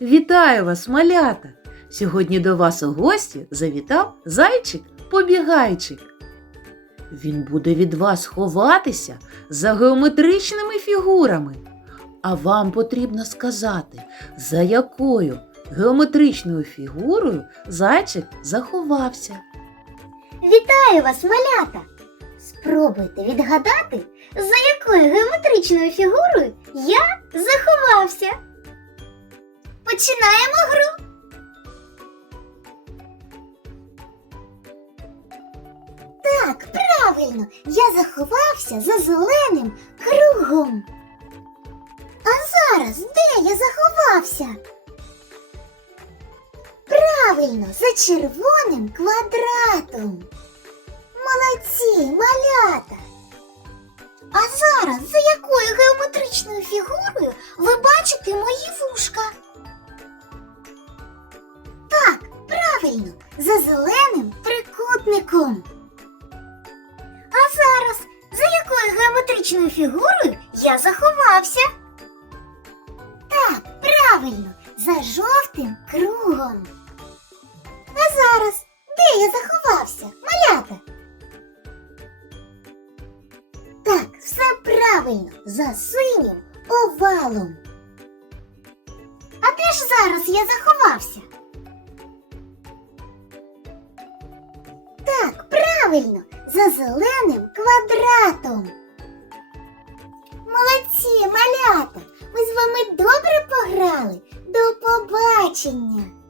Вітаю вас, малята! Сьогодні до вас у гості завітав зайчик-побігайчик. Він буде від вас ховатися за геометричними фігурами. А вам потрібно сказати, за якою геометричною фігурою зайчик заховався. Вітаю вас, малята! Спробуйте відгадати, за якою геометричною фігурою я заховався. Починаємо гру. Так, правильно, я заховався за зеленим кругом. А зараз де я заховався? Правильно, за червоним квадратом. Молодці, малята. А зараз за якою геометричною фігурою ви бачите мої вушка? Правильно, за зеленим трикутником. А зараз за якою геометричною фігурою я заховався? Так, правильно, за жовтим кругом. А зараз де я заховався, малята? Так, все правильно, за синім овалом. А де ж зараз я заховався? Правильно, за зеленим квадратом. Молодці, малята! Ми з вами добре пограли. До побачення!